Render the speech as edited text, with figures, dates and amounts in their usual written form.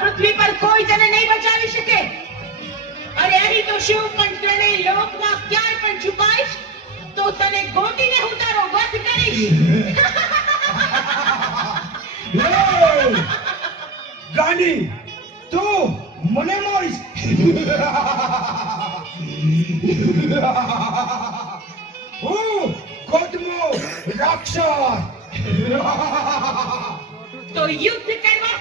પૃથ્વી પર કોઈ તને નહીં બચાવી શકે. અરે અહીં તો શું પણ ત્રણેય લોકમાં ક્યાંય પણ છુપાઈશ તો તને ગોતીને હું તારો વધ કરીશ. ગાંડી તું મને મારીશ. હું કોટમો રાક્ષસ. તો યુદ્ધ કરવા